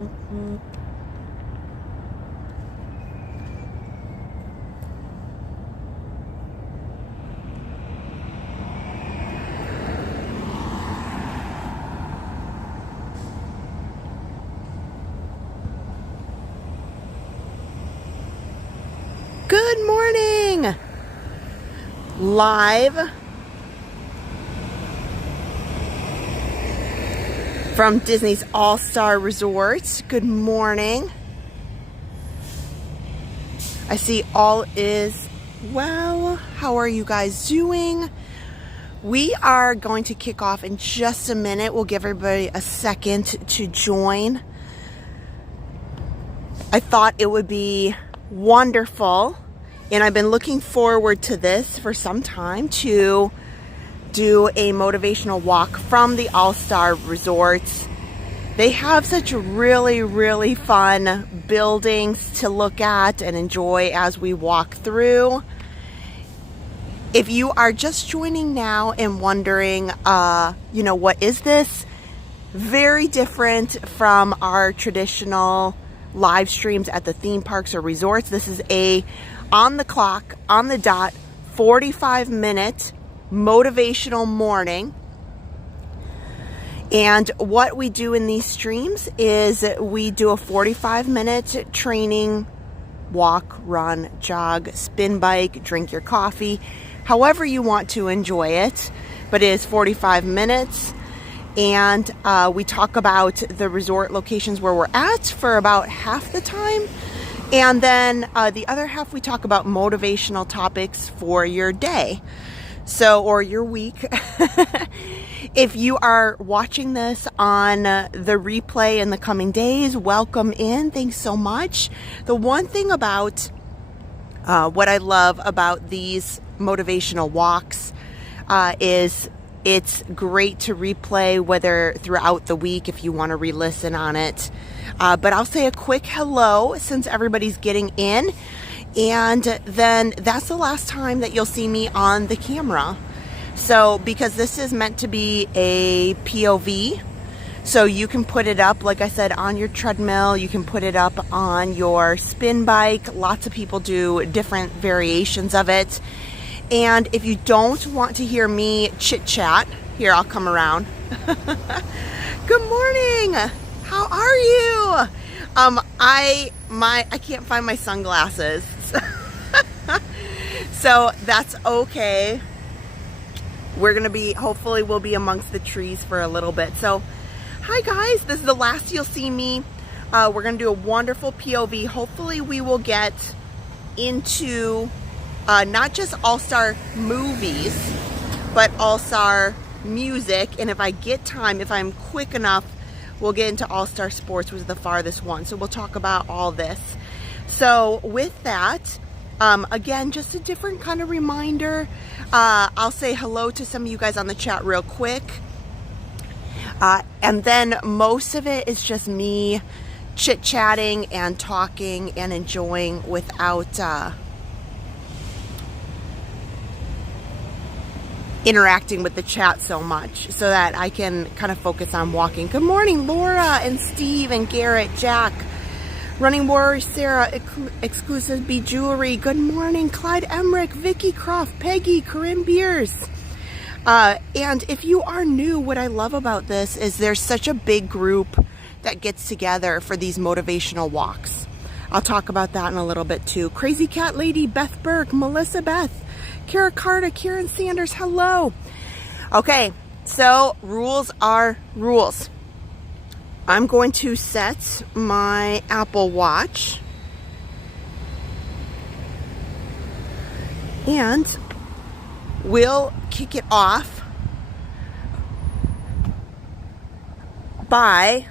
Good morning! Live from Disney's All-Star Resort. Good morning. I see all is well. How are you guys doing? We are going to kick off in just a minute. We'll give everybody a second to join. I thought it would be wonderful, and I've been looking forward to this for some time, to do a motivational walk from the All-Star Resorts. They have such really fun buildings to look at and enjoy as we walk through. If you are just joining now and wondering, what is this? Very different from our traditional live streams at the theme parks or resorts. This is a on the clock, on the dot, 45-minute motivational morning. And what we do in these streams is we do a 45-minute training, walk, run, jog, spin bike, drink your coffee, however you want to enjoy it. But it is 45 minutes. And we talk about the resort locations where we're at for about half the time. And then the other half, we talk about motivational topics for your day. Or your week. If you are watching this on the replay in the coming days, welcome in. Thanks so much. The one thing about what I love about these motivational walks is it's great to replay, whether throughout the week if you want to re-listen on it. But I'll say a quick hello since everybody's getting in. And then that's the last time that you'll see me on the camera. So because this is meant to be a POV, so you can put it up, like I said, on your treadmill. You can put it up on your spin bike. Lots of people do different variations of it. And if you don't want to hear me chit chat, here, I'll come around. Good morning. How are you? I can't find my sunglasses. So that's okay. We're going to be, hopefully we'll be amongst the trees for a little bit. So, hi guys, this is the last you'll see me. We're going to do a wonderful POV. Hopefully we will get into not just All-Star movies, but All-Star music. And if I get time, if I'm quick enough, we'll get into All-Star Sports, which is the farthest one. So we'll talk about all this. So with that, again, just a different kind of reminder. I'll say hello to some of you guys on the chat real quick. And then most of it is just me chit-chatting and talking and enjoying without interacting with the chat so much, so that I can kind of focus on walking. Good morning, Laura and Steve and Garrett, Jack, Running Warrior, Sarah, Exclusive B Jewelry. Good morning, Clyde Emmerich, Vicky Croft, Peggy, Corinne Beers. And if you are new, what I love about this is there's such a big group that gets together for these motivational walks. I'll talk about that in a little bit too. Crazy Cat Lady, Beth Burke, Melissa Beth, Kara Carter, Karen Sanders, hello. Okay, so rules are rules. I'm going to set my Apple Watch and we'll kick it off by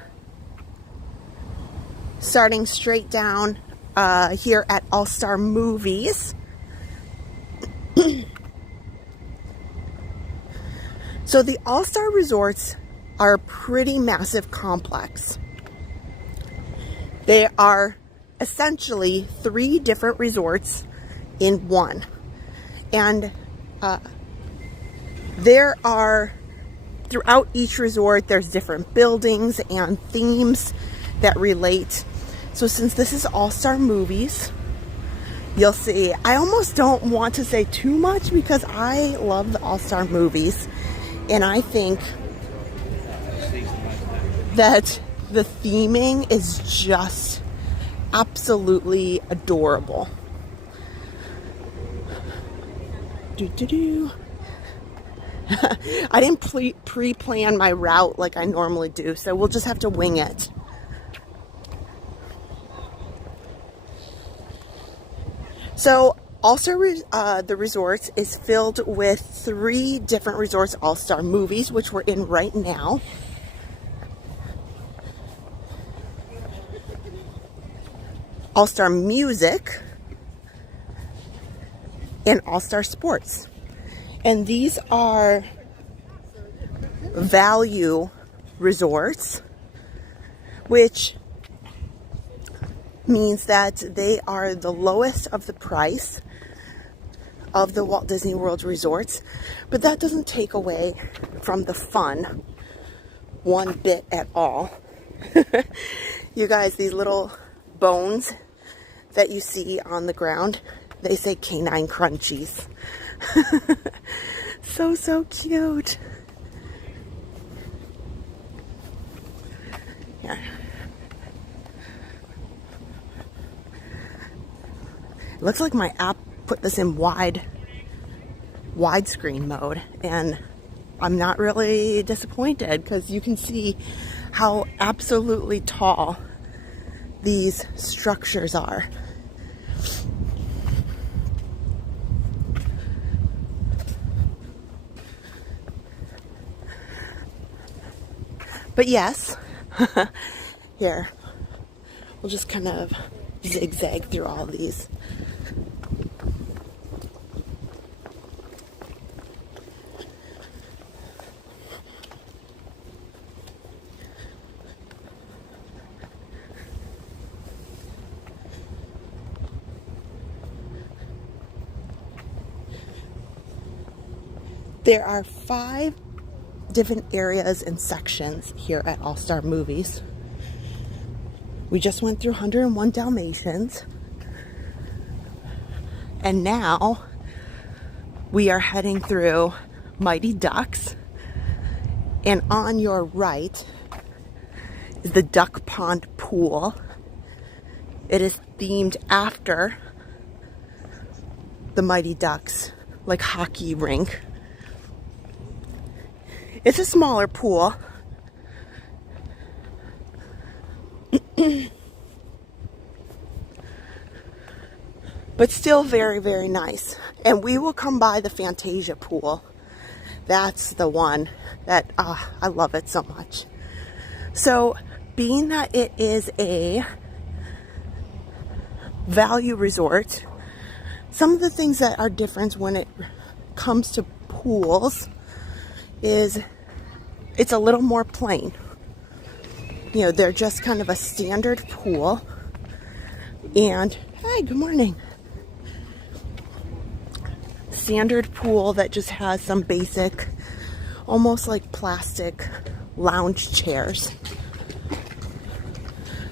starting straight down here at All-Star Movies. So the All-Star Resorts are a pretty massive complex. They are essentially 3 different resorts in one. And there are, throughout each resort, there's different buildings and themes that relate. So since this is All-Star Movies, you'll see, I almost don't want to say too much because I love the All-Star Movies, and I think that the theming is just absolutely adorable. I didn't pre-plan my route like I normally do, so we'll just have to wing it. So All-Star, the resorts is filled with 3 different resorts All-Star Movies, which we're in right now. All-Star Music, and All-Star Sports. And these are value resorts, which means that they are the lowest of the price of the Walt Disney World resorts, but that doesn't take away from the fun one bit at all. You guys, these little bones that you see on the ground, they say canine crunchies. So cute. Here. It looks like my app put this in widescreen mode, and I'm not really disappointed because you can see how absolutely tall these structures are. But yes, here, we'll just kind of zigzag through all these. There are 5 different areas and sections here at All-Star Movies. We just went through 101 Dalmatians, and now we are heading through Mighty Ducks, and on your right is the Duck Pond Pool. It is themed after the Mighty Ducks, like hockey rink. It's a smaller pool. But still very, very nice. And we will come by the Fantasia pool. That's the one that, I love it so much. So, being that it is a value resort, some of the things that are different when it comes to pools is it's a little more plain. You know, they're just kind of a standard pool. And, hey, good morning. Standard pool that just has some basic, almost like plastic lounge chairs.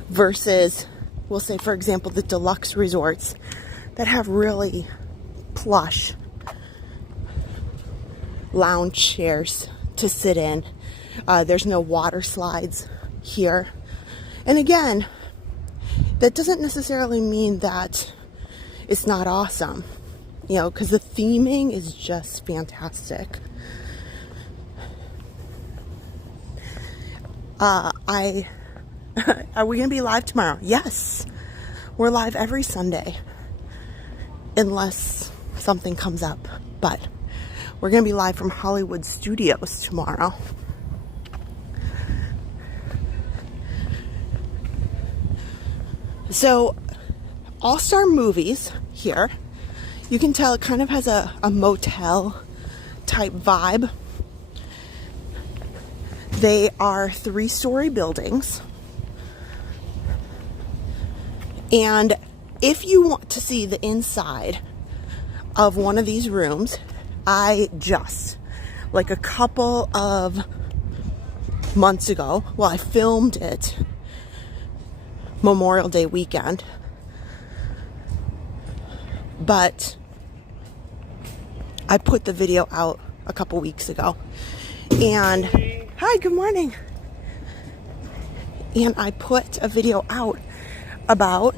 Versus, we'll say, for example, the deluxe resorts that have really plush lounge chairs to sit in. There's no water slides here. And again, that doesn't necessarily mean that it's not awesome, you know, because the theming is just fantastic. Are we going to be live tomorrow? Yes. We're live every Sunday. Unless something comes up. But we're going to be live from Hollywood Studios tomorrow. So, All-Star Movies here. You can tell it kind of has a motel type vibe. They are 3-story buildings. And if you want to see the inside of one of these rooms, I just, like a couple of months ago, well, I filmed it Memorial Day weekend. But I put the video out a couple weeks ago. And hi, good morning. And I put a video out about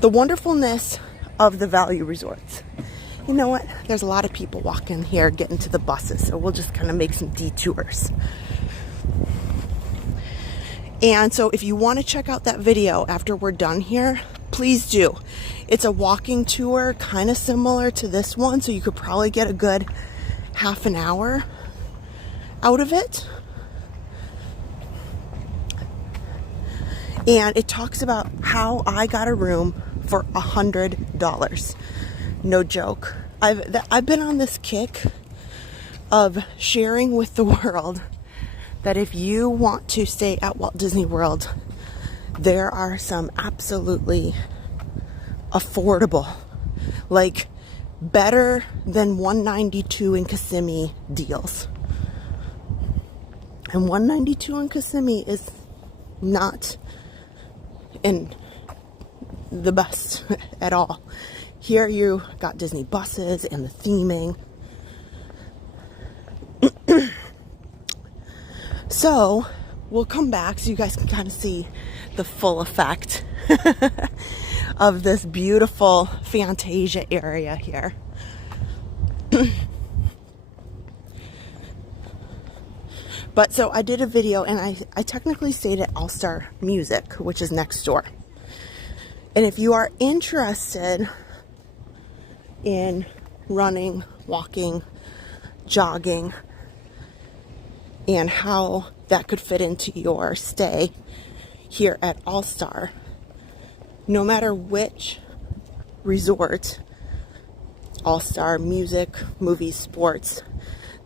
the wonderfulness of the value resorts. You know what? There's a lot of people walking here getting to the buses, so we'll just kind of make some detours. And so if you want to check out that video after we're done here, please do. It's a walking tour, kind of similar to this one, so you could probably get a good half an hour out of it. And it talks about how I got a room for $100. No joke. I've been on this kick of sharing with the world that if you want to stay at Walt Disney World, there are some absolutely affordable, like better than $192 in Kissimmee deals. And $192 in Kissimmee is not in the best at all. Here you got Disney buses and the theming. So we'll come back so you guys can kind of see the full effect of this beautiful Fantasia area here. But so I did a video, and I technically stayed at All Star Music, which is next door. And if you are interested in running, walking, jogging, and how that could fit into your stay here at All Star, no matter which resort, All Star, music, movies, sports,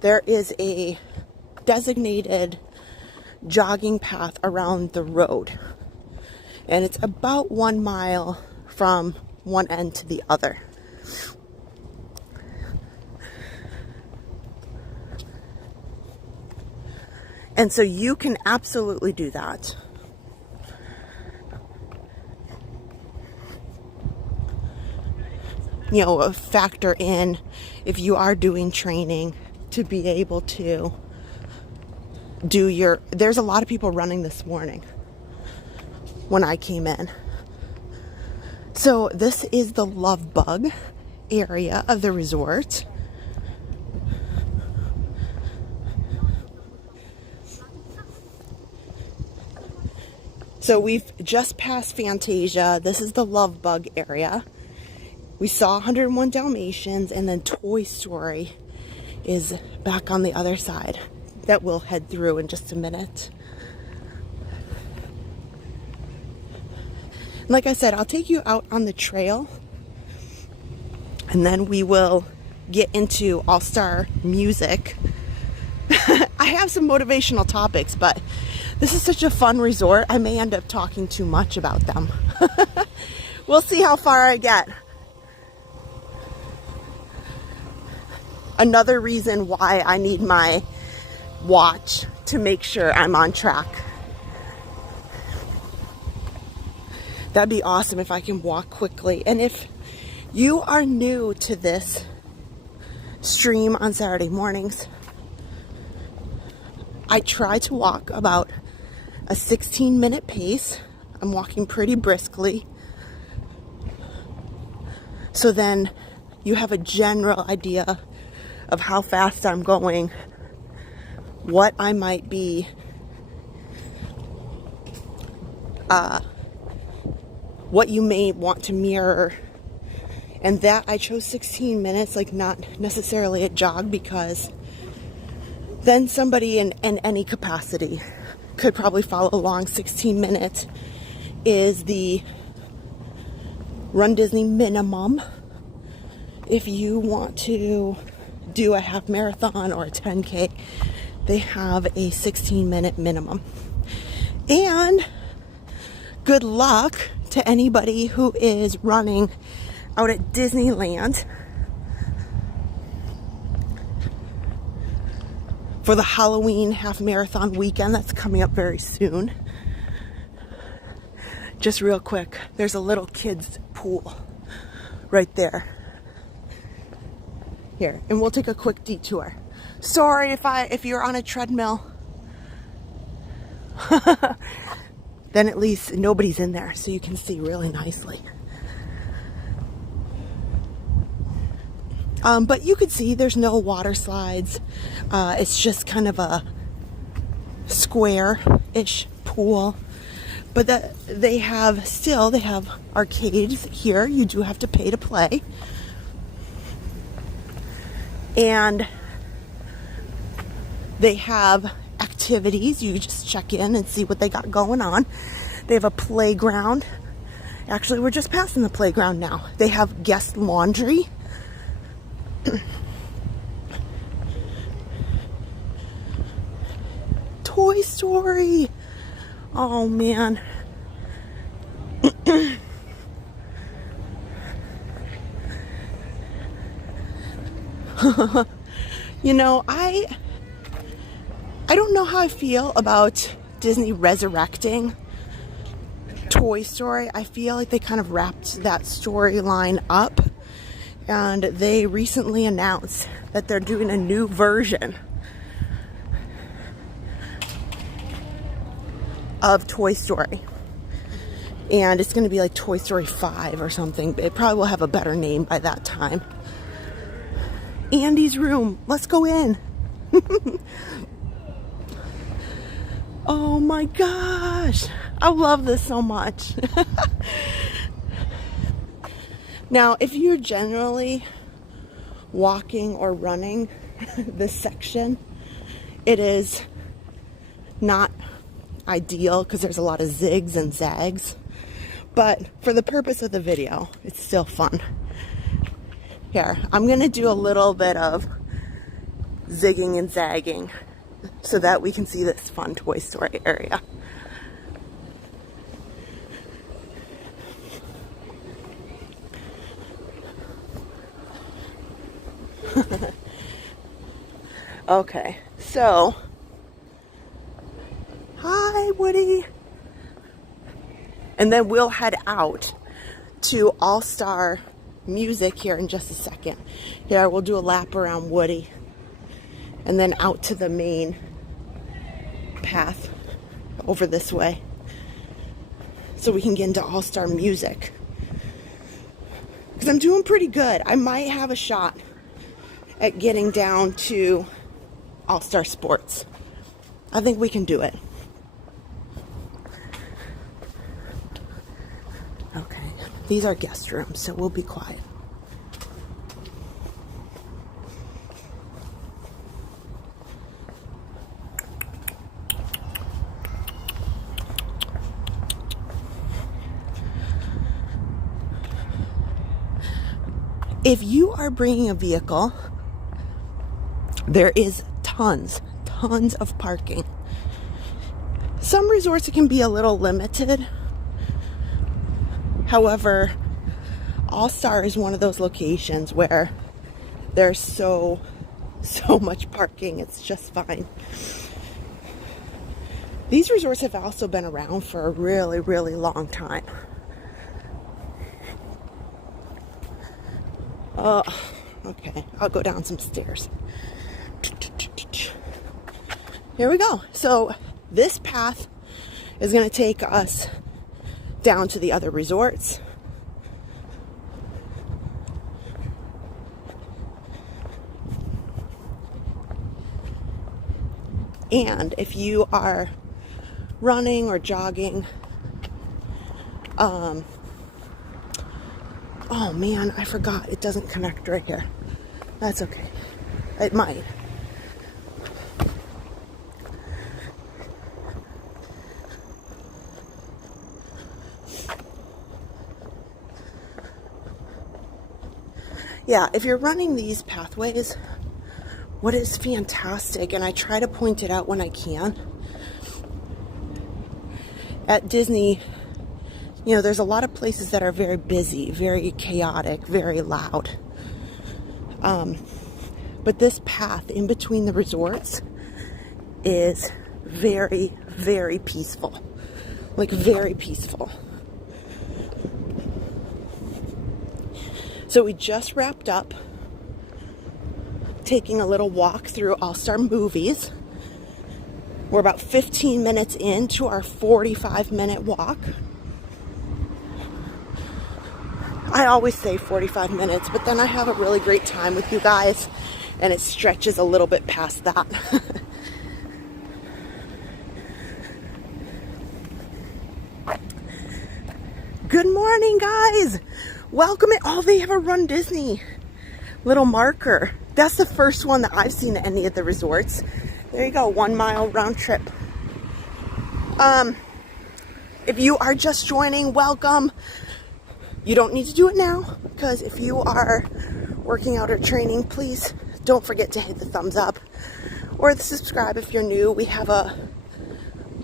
there is a designated jogging path around the road. And it's about 1 mile from one end to the other. And so you can absolutely do that. You know, factor in if you are doing training to be able to do your, there's a lot of people running this morning when I came in. So this is the Love Bug area of the resort. So we've just passed Fantasia. This is the Love Bug area. We saw 101 Dalmatians, and then Toy Story is back on the other side that we'll head through in just a minute. Like I said, I'll take you out on the trail, and then we will get into All Star Music. I have some motivational topics, but this is such a fun resort, I may end up talking too much about them. We'll see how far I get. Another reason why I need my watch to make sure I'm on track. That'd be awesome if I can walk quickly. And if you are new to this stream on Saturday mornings, I try to walk about a 16-minute pace. I'm walking pretty briskly. So then you have a general idea of how fast I'm going, what I might be what you may want to mirror. And that I chose 16 minutes, like not necessarily a jog, because then somebody in any capacity could probably follow along. 16 minutes is the Run Disney minimum. If you want to do a half marathon or a 10K, they have a 16-minute minimum. And good luck to anybody who is running out at Disneyland for the Halloween half marathon weekend that's coming up very soon. Just real quick, there's a little kid's pool right there. Here, and we'll take a quick detour. Sorry if you're on a treadmill. Then at least nobody's in there, so you can see really nicely. But you could see there's no water slides. It's just kind of a square-ish pool. But they have arcades here. You do have to pay to play. And they have activities. You just check in and see what they got going on. They have a playground. Actually, we're just passing the playground now. They have guest laundry. Toy Story. Oh man. You know, I don't know how I feel about Disney resurrecting Toy Story. I feel like they kind of wrapped that storyline up, and they recently announced that they're doing a new version of Toy Story. And it's going to be like Toy Story 5 or something. It probably will have a better name by that time. Andy's room. Let's go in. Oh my gosh. I love this so much. Now, if you're generally walking or running this section, it is not ideal because there's a lot of zigs and zags. But for the purpose of the video, it's still fun. Here, I'm going to do a little bit of zigging and zagging so that we can see this fun Toy Story area. Okay, so hi Woody. And then we'll head out to All-Star Music here in just a second. Here, we'll do a lap around Woody and then out to the main path over this way so we can get into All-Star Music. Because I'm doing pretty good. I might have a shot at getting down to All-Star Sports. I think we can do it. Okay, these are guest rooms, so we'll be quiet. If you are bringing a vehicle, there is tons of parking. Some resorts it can be a little limited. However, All-Star is one of those locations where there's so much parking, it's just fine. These resorts have also been around for a really long time. Okay, I'll go down some stairs. Here we go. So this path is going to take us down to the other resorts. And if you are running or jogging, oh man, I forgot. It doesn't connect right here. That's okay. It might. Yeah, if you're running these pathways, what is fantastic, and I try to point it out when I can, at Disney, you know, there's a lot of places that are very busy, very chaotic, very loud. But this path in between the resorts is very peaceful. Like, very peaceful. So we just wrapped up taking a little walk through All-Star Movies. We're about 15 minutes into our 45-minute walk. I always say 45 minutes, but then I have a really great time with you guys, and it stretches a little bit past that. Good morning, guys. Welcome in. Oh, they have a Run Disney little marker. That's the first one that I've seen at any of the resorts. There you go, 1 mile round trip. If you are just joining, welcome. You don't need to do it now, because if you are working out or training, please don't forget to hit the thumbs up or the subscribe if you're new. We have a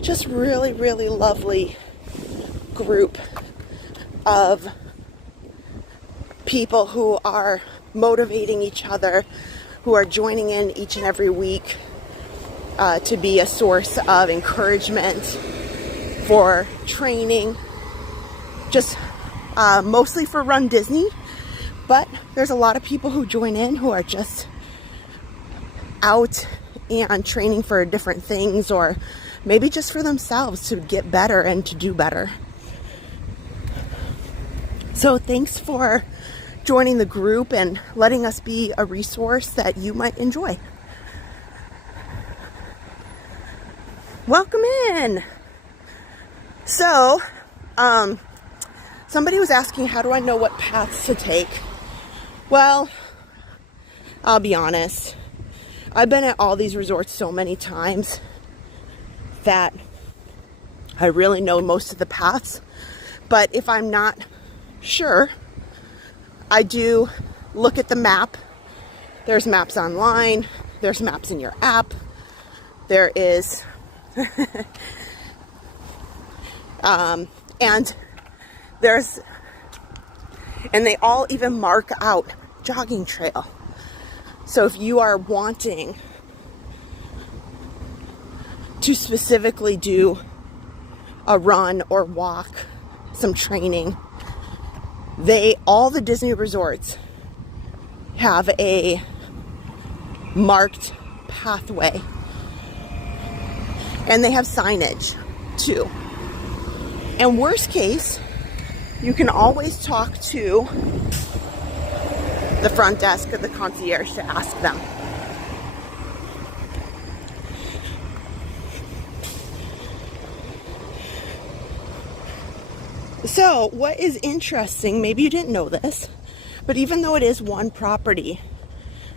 just really, really lovely group of people who are motivating each other, who are joining in each and every week to be a source of encouragement for training, just mostly for Run Disney, but there's a lot of people who join in who are just out and training for different things, or maybe just for themselves to get better and to do better. So thanks for joining the group and letting us be a resource that you might enjoy. Welcome in. So, somebody was asking, how do I know what paths to take? Well, I'll be honest. I've been at all these resorts so many times that I really know most of the paths. But if I'm not sure, I do look at the map. There's maps online. There's maps in your app. There is... and they all even mark out jogging trail. So if you are wanting to specifically do a run or walk, some training, all the Disney resorts have a marked pathway, and they have signage too. And worst case, you can always talk to the front desk or the concierge to ask them. So what is interesting, maybe you didn't know this, but even though it is one property,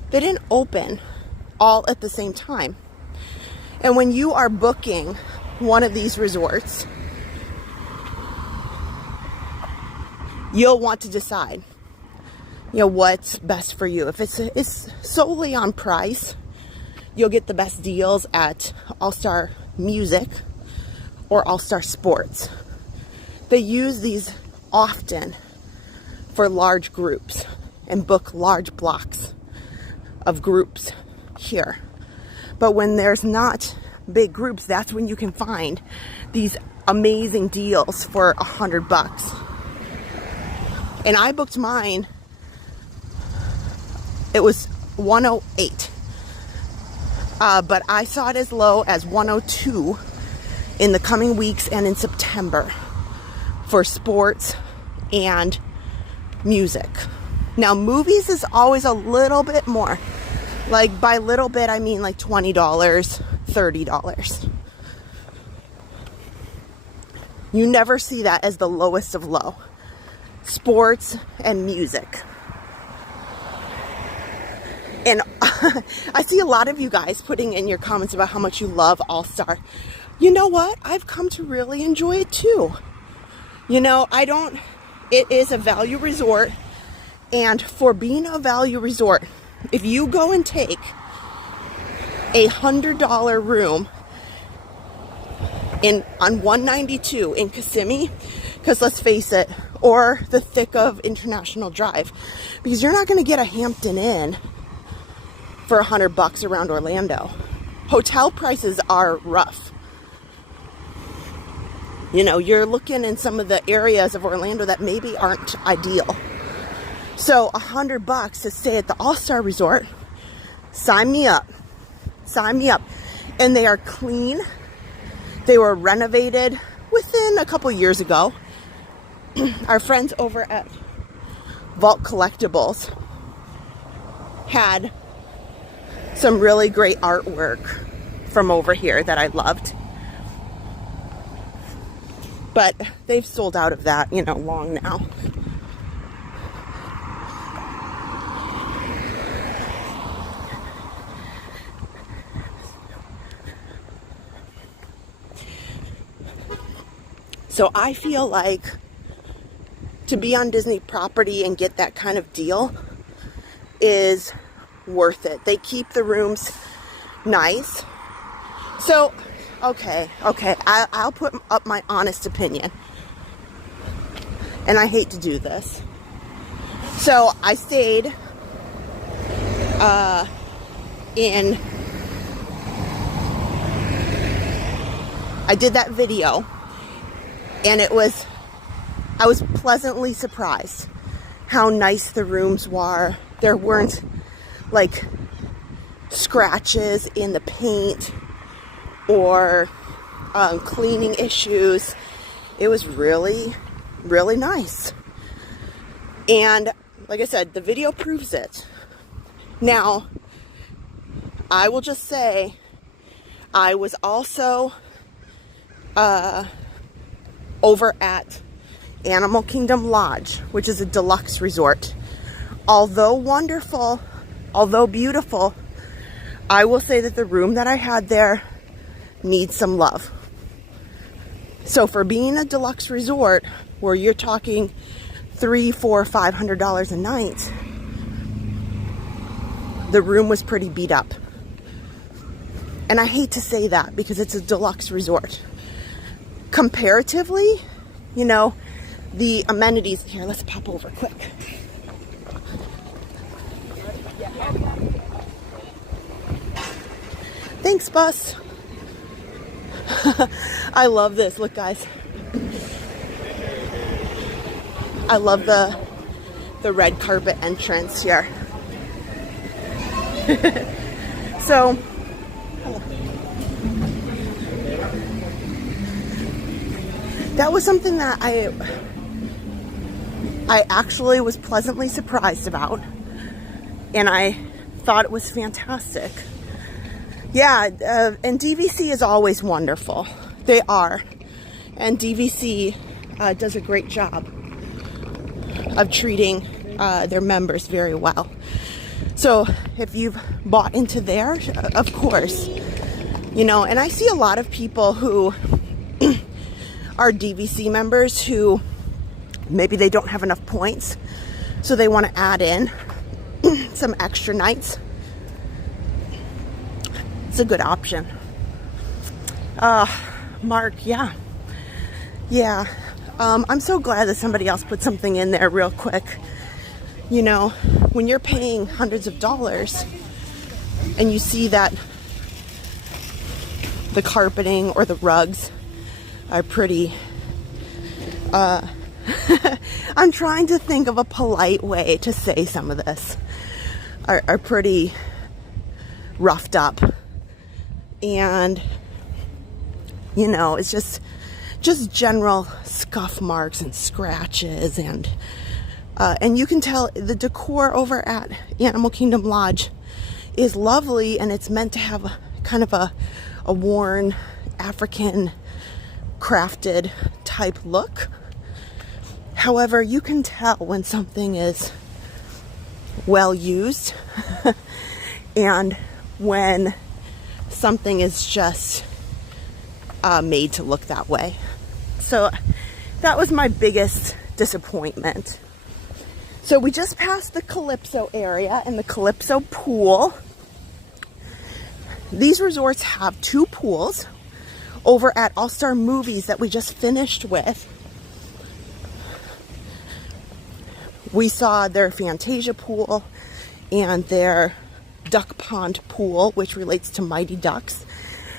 they didn't open all at the same time. And when you are booking one of these resorts, you'll want to decide, what's best for you. If it's solely on price, you'll get the best deals at All-Star Music or All-Star Sports. They use these often for large groups and book large blocks of groups here. But when there's not big groups, that's when you can find these amazing deals for $100. And I booked mine, it was $108. But I saw it as low as $102 in the coming weeks and in September for sports and music. Now, movies is always a little bit more. Like, by little bit, I mean like $20, $30. You never see that as the lowest of low. Sports and music. And I see a lot of you guys putting in your comments about how much you love All-Star. You know what? I've come to really enjoy it too. It is a value resort. And for being a value resort, if you go and take a $100 room on 192 in Kissimmee, because let's face it, or the thick of International Drive, because you're not going to get a Hampton Inn for $100 around Orlando. Hotel prices are rough. You're looking in some of the areas of Orlando that maybe aren't ideal. So $100 to stay at the All-Star Resort, sign me up. Sign me up. And they are clean. They were renovated within a couple years ago. Our friends over at Vault Collectibles had some really great artwork from over here that I loved. But they've sold out of that, you know, long now. So I feel like to be on Disney property and get that kind of deal is worth it. They keep the rooms nice. So, okay, I'll put up my honest opinion. And I hate to do this. So I stayed I did that video, and I was pleasantly surprised how nice the rooms were. There weren't like scratches in the paint or cleaning issues. It was really, really nice. And like I said, the video proves it. Now, I will just say, I was also over at Animal Kingdom Lodge, which is a deluxe resort. Although wonderful, although beautiful, I will say that the room that I had there needs some love. So for being a deluxe resort where you're talking $300, $400, $500 a night, the room was pretty beat up. And I hate to say that because it's a deluxe resort. Comparatively, you know, the amenities here, let's pop over quick. Thanks, bus. I love this. Look, guys. I love the red carpet entrance here. So, that was something that I actually was pleasantly surprised about, and I thought it was fantastic. Yeah, and DVC is always wonderful. They are, and DVC does a great job of treating their members very well. So if you've bought into there, of course, you know, and I see a lot of people who are DVC members who maybe they don't have enough points, so they want to add in some extra nights. It's a good option. Mark, yeah. I'm so glad that somebody else put something in there real quick. You know, when you're paying hundreds of dollars and you see that the carpeting or the rugs are pretty, I'm trying to think of a polite way to say some of this, are pretty roughed up. And, you know, it's just general scuff marks and scratches, and you can tell the decor over at Animal Kingdom Lodge is lovely, and it's meant to have kind of a worn African crafted type look. However, you can tell when something is well used and when something is just made to look that way. So that was my biggest disappointment. So we just passed the Calypso area and the Calypso pool. These resorts have 2 pools. Over at All Star Movies that we just finished with, we saw their Fantasia pool and their Duck Pond pool, which relates to Mighty Ducks.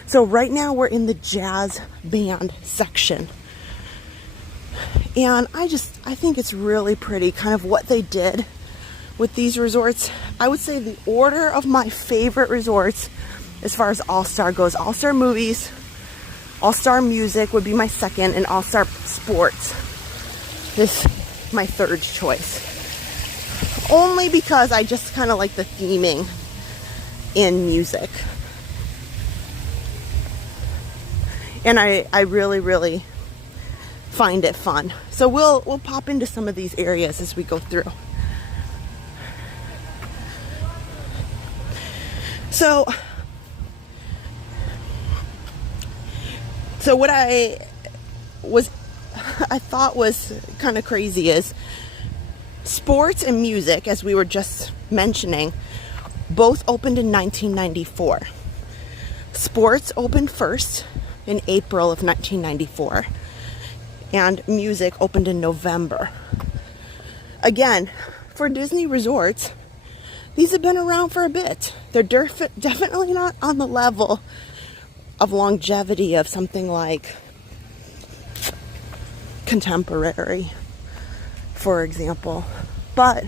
So right now we're in the jazz band section. And I think it's really pretty, kind of what they did with these resorts. I would say the order of my favorite resorts as far as All-Star goes, All-Star movies, All-Star music would be my second, and All-Star sports is my third choice. Only because I just kind of like the theming in music. And I really, really find it fun. So we'll pop into some of these areas as we go through. So what I thought was kind of crazy is sports and music, as we were just mentioning, both opened in 1994. Sports opened first in April of 1994, and music opened in November. Again, for Disney resorts, these have been around for a bit. They're definitely not on the level of longevity of something like Contemporary, for example, but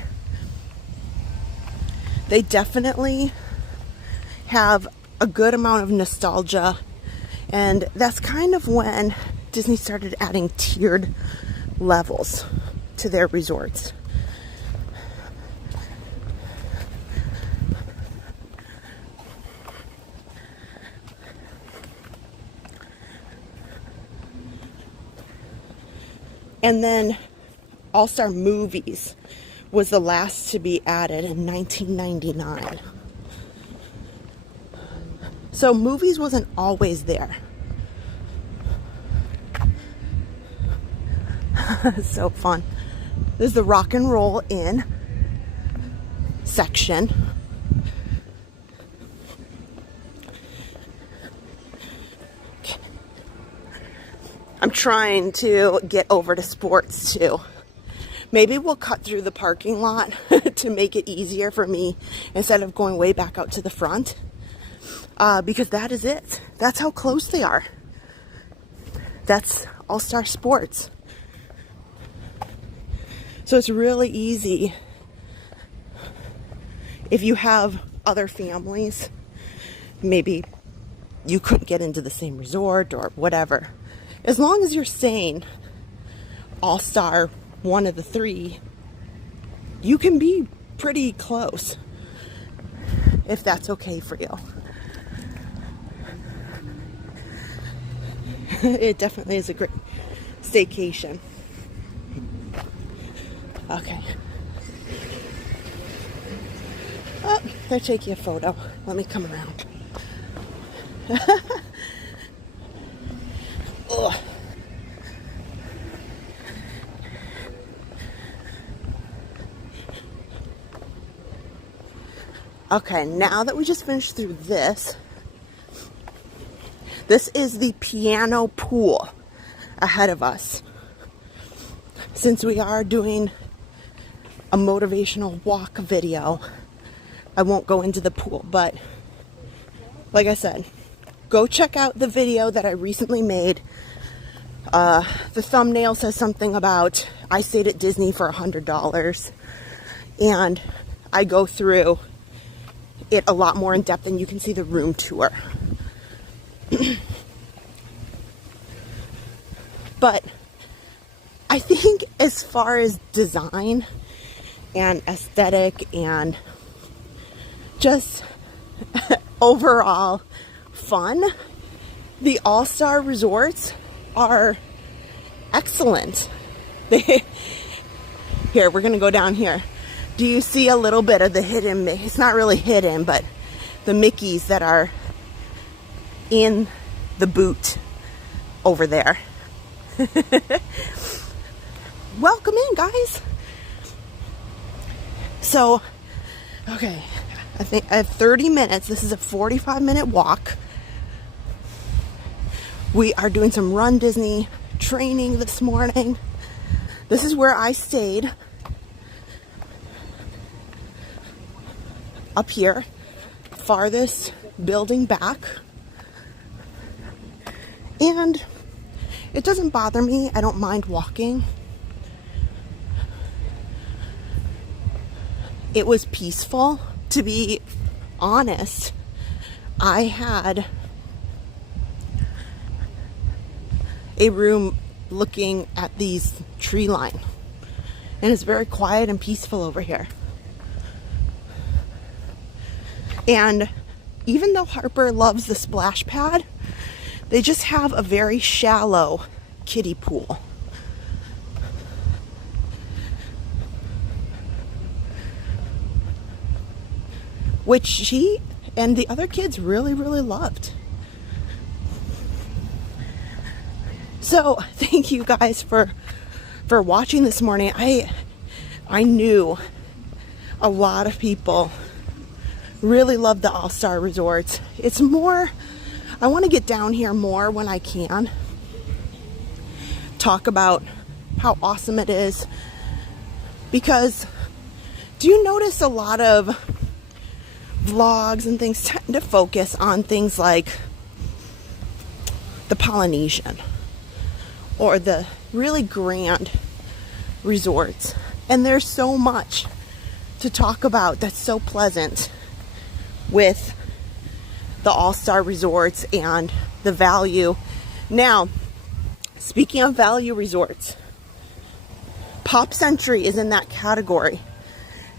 they definitely have a good amount of nostalgia, and that's kind of when Disney started adding tiered levels to their resorts. And then All-Star Movies was the last to be added in 1999. So movies wasn't always there. So fun. This is the Rock and Roll Inn section. I'm trying to get over to sports too. Maybe we'll cut through the parking lot to make it easier for me instead of going way back out to the front. Because that is it. That's how close they are. That's All-Star Sports. So it's really easy if you have other families, maybe you couldn't get into the same resort or whatever. As long as you're saying All-Star, one of the three, you can be pretty close if that's okay for you. It definitely is a great staycation. Okay. Oh, they're taking a photo. Let me come around. Ugh. Okay, now that we just finished through this is the piano pool ahead of us. Since we are doing a motivational walk video, I won't go into the pool, but like I said, go check out the video that I recently made. The thumbnail says something about I stayed at Disney for $100, and I go through it a lot more in depth, and you can see the room tour. But I think as far as design and aesthetic and just overall fun, the All-Star resorts are excellent. Here, we're gonna go down here. Do you see a little bit of the hidden, it's not really hidden, but the Mickeys that are in the boot over there? Welcome in, guys. So, okay, I think I have 30 minutes. This is a 45-minute walk. We are doing some Run Disney training this morning. This is where I stayed. Up here, farthest building back. And it doesn't bother me. I don't mind walking. It was peaceful. To be honest, I had a room looking at these tree line, and it's very quiet and peaceful over here. And even though Harper loves the splash pad, they just have a very shallow kiddie pool. Which she and the other kids really, really loved. So thank you guys for watching this morning. I knew a lot of people really love the All-Star Resorts. It's more, I want to get down here more when I can. Talk about how awesome it is. Because do you notice a lot of vlogs and things tend to focus on things like the Polynesian or the really grand resorts? And there's so much to talk about that's so pleasant with the All-Star Resorts and the value. Now, speaking of value resorts, Pop Century is in that category.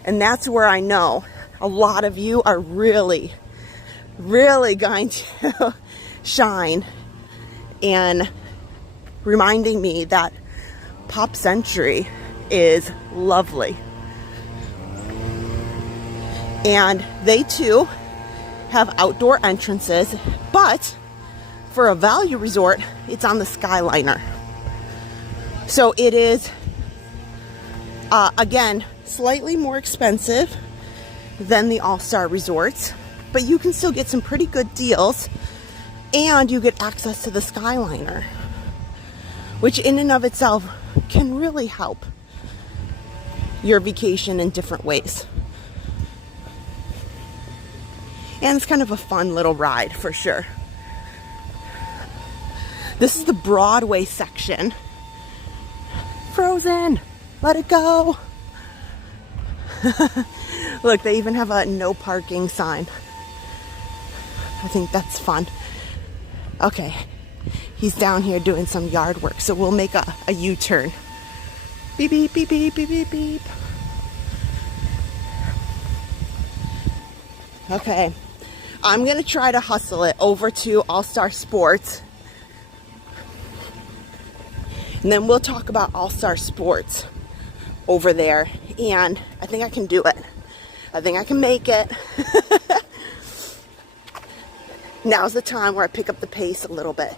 And that's where I know a lot of you are really, really going to shine and reminding me that Pop Century is lovely. And they too have outdoor entrances, but for a value resort, it's on the Skyliner. So it is, again, slightly more expensive than the All-Star Resorts, but you can still get some pretty good deals, and you get access to the Skyliner, which in and of itself can really help your vacation in different ways. And it's kind of a fun little ride for sure. This is the Broadway section. Frozen, let it go. Look, they even have a no parking sign. I think that's fun. Okay, he's down here doing some yard work, so we'll make a U-turn. Beep, beep, beep, beep, beep, beep, beep. Okay, I'm gonna try to hustle it over to All-Star Sports. And then we'll talk about All-Star Sports over there. And I think I can do it. I think I can make it. Now's the time where I pick up the pace a little bit.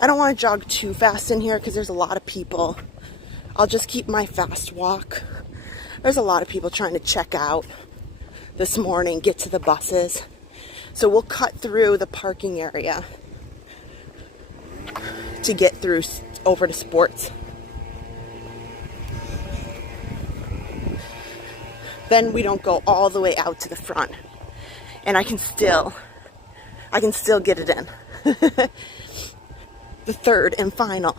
I don't want to jog too fast in here because there's a lot of people. I'll just keep my fast walk. There's a lot of people trying to check out this morning, get to the buses. So we'll cut through the parking area to get through over to sports. Then we don't go all the way out to the front. And I can still get it in. The third and final.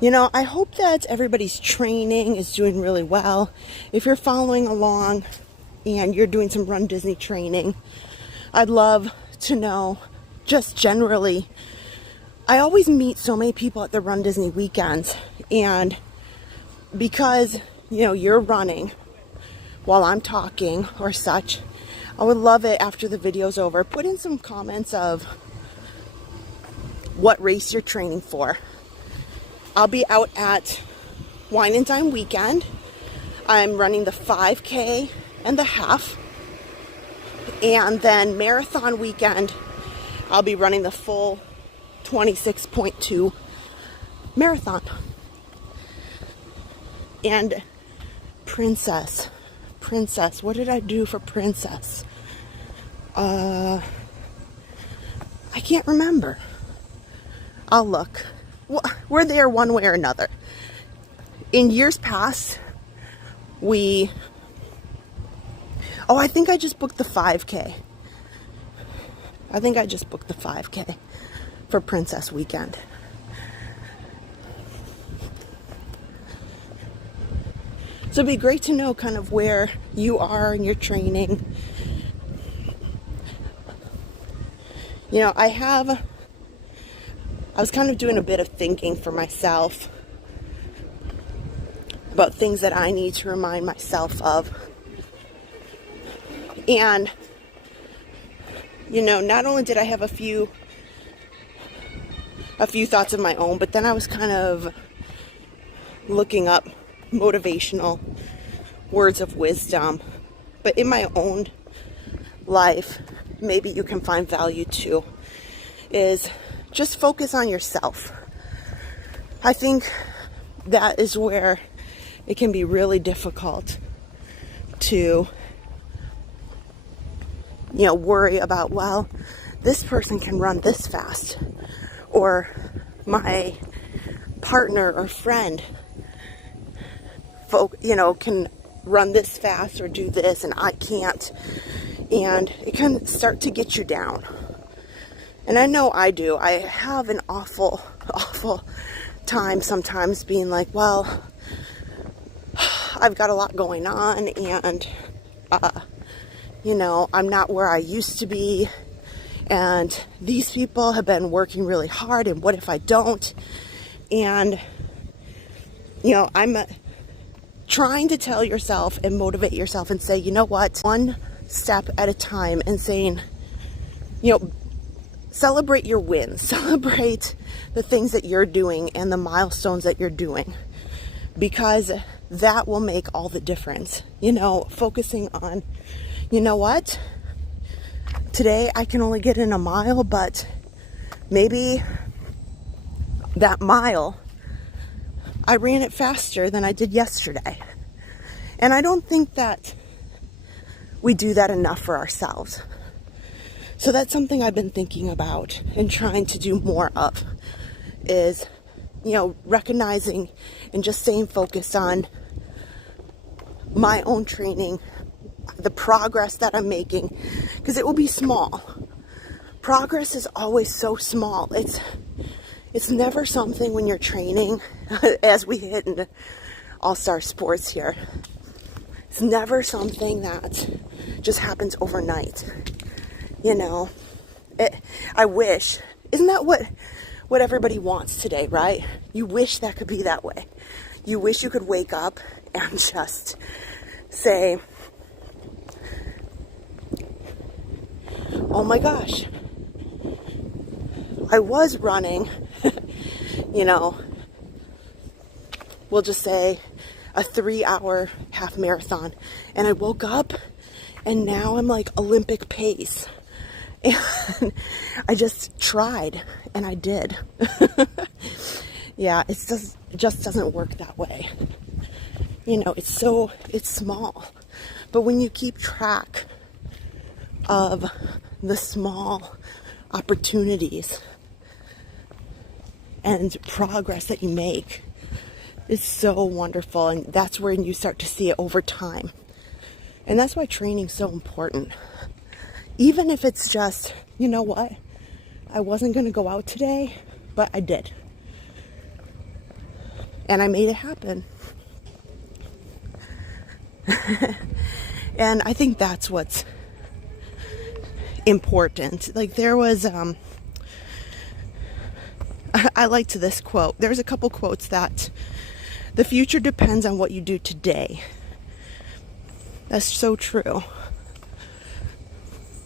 You know, I hope that everybody's training is doing really well. If you're following along and you're doing some Run Disney training, I'd love to know just generally. I always meet so many people at the Run Disney weekends, and because, you know, you're running while I'm talking or such, I would love it after the video's over. Put in some comments of what race you're training for. I'll be out at Wine and Dine weekend. I'm running the 5K and the half. And then marathon weekend, I'll be running the full 26.2 marathon. And Princess, what did I do for Princess? I can't remember. I'll look. We're there one way or another. In years past, I think I just booked the 5K. I think I just booked the 5K for Princess Weekend. So it'd be great to know kind of where you are in your training. You know, I was kind of doing a bit of thinking for myself about things that I need to remind myself of. And, you know, not only did I have a few thoughts of my own, but then I was kind of looking up motivational words of wisdom. But in my own life, maybe you can find value too, is just focus on yourself. I think that is where it can be really difficult to, you know, worry about, well, this person can run this fast, or my partner or friend, you know, can run this fast or do this and I can't. And it can start to get you down. And I know I do. I have an awful time sometimes being like, well, I've got a lot going on and, you know, I'm not where I used to be. And these people have been working really hard, and what if I don't? And, you know, I'm trying to tell yourself and motivate yourself and say, you know what, one step at a time, and saying, you know, celebrate your wins, celebrate the things that you're doing and the milestones that you're doing, because that will make all the difference. You know, focusing on, you know what, today I can only get in a mile, but maybe that mile I ran it faster than I did yesterday. And I don't think that we do that enough for ourselves. So that's something I've been thinking about and trying to do more of, is, you know, recognizing and just staying focused on my own training, the progress that I'm making, because it will be small. Progress is always so small. It's never something when you're training, as we hit into all-star sports here. It's never something that just happens overnight. You know, I wish, isn't that what everybody wants today, right? You wish that could be that way. You wish you could wake up and just say, oh my gosh, I was running, you know, we'll just say a 3-hour half marathon, and I woke up and now I'm like Olympic pace. And I just tried and I did. Yeah, it just doesn't work that way. You know, it's small. But when you keep track of the small opportunities and progress that you make, it's so wonderful. And that's where you start to see it over time. And that's why training's so important. Even if it's just, you know what, I wasn't going to go out today, but I did. And I made it happen. And I think that's what's important. Like, there was, I liked this quote. There's a couple quotes that the future depends on what you do today. That's so true.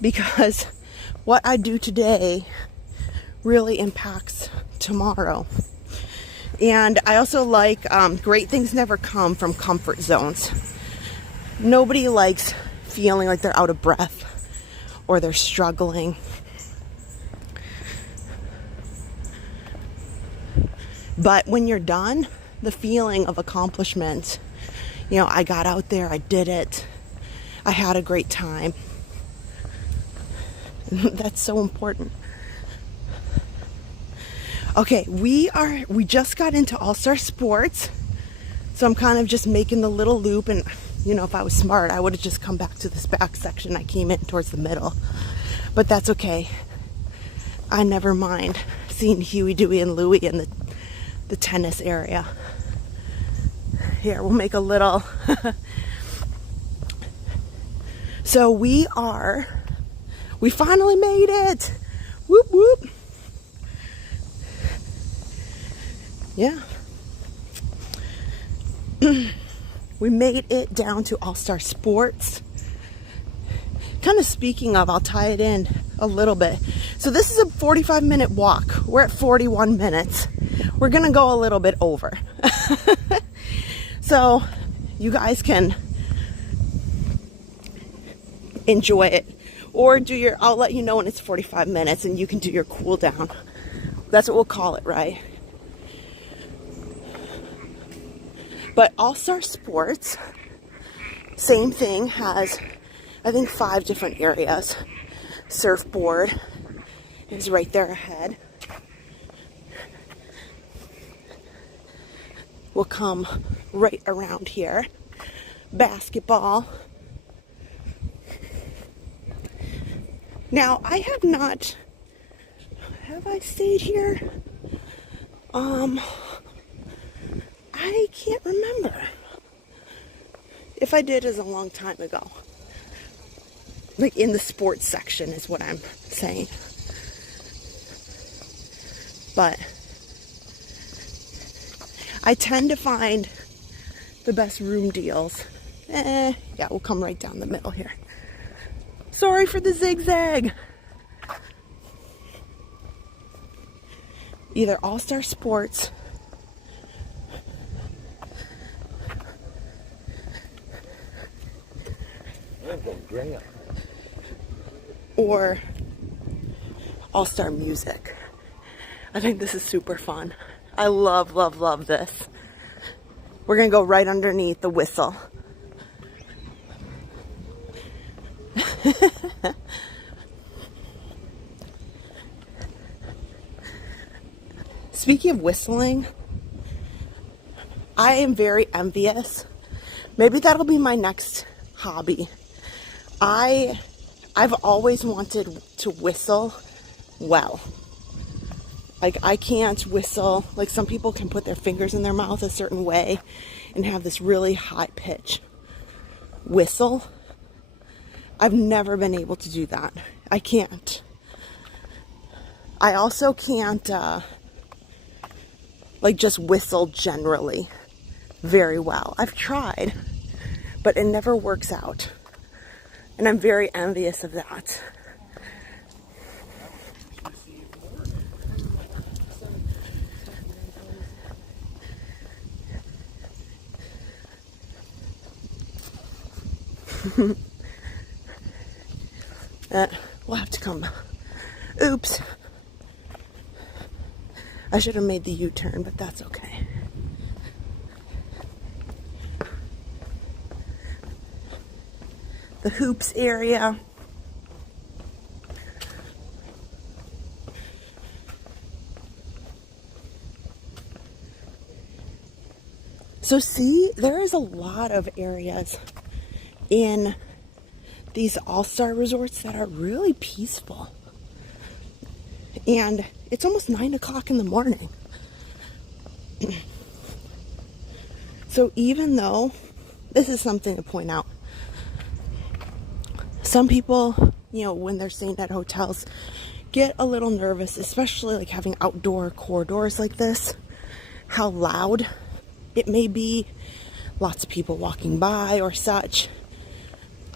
Because what I do today really impacts tomorrow. And I also like, great things never come from comfort zones. Nobody likes feeling like they're out of breath or they're struggling. But when you're done, the feeling of accomplishment, you know, I got out there, I did it, I had a great time. That's so important. Okay, we just got into All-Star Sports, so I'm kind of just making the little loop, and you know, if I was smart, I would have just come back to this back section. I came in towards the middle, but that's okay. I never mind seeing Huey, Dewey, and Louie in the tennis area. Here, we'll make a little. So we finally made it. Whoop, whoop. Yeah. We made it down to All-Star Sports. Kind of speaking of, I'll tie it in a little bit. So this is a 45-minute walk. We're at 41 minutes. We're gonna go a little bit over. So you guys can enjoy it, or I'll let you know when it's 45 minutes and you can do your cool down. That's what we'll call it, right? But All-Star Sports, same thing, has, I think, 5 different areas. Surfboard is right there ahead. We'll come right around here. Basketball. Now, I have I stayed here? I can't remember. If I did, it was a long time ago. Like in the sports section is what I'm saying. But I tend to find the best room deals. Yeah, we'll come right down the middle here. Sorry for the zigzag. Either All-Star Sports or All-Star Music. I think this is super fun. I love, love, love this. We're gonna go right underneath the whistle. Speaking of whistling, I am very envious. Maybe that'll be my next hobby. I've always wanted to whistle well. Like, I can't whistle. Like, some people can put their fingers in their mouth a certain way and have this really high pitch whistle. I've never been able to do that. I can't. I also can't, like, just whistle generally very well. I've tried, but it never works out. And I'm very envious of that. We'll have to come. Oops. I should have made the U-turn, but that's okay. The hoops area. So see, there is a lot of areas in these all-star resorts that are really peaceful. And it's almost 9 o'clock in the morning. So even though, this is something to point out, some people, you know, when they're staying at hotels, get a little nervous, especially like having outdoor corridors like this, how loud it may be, lots of people walking by or such.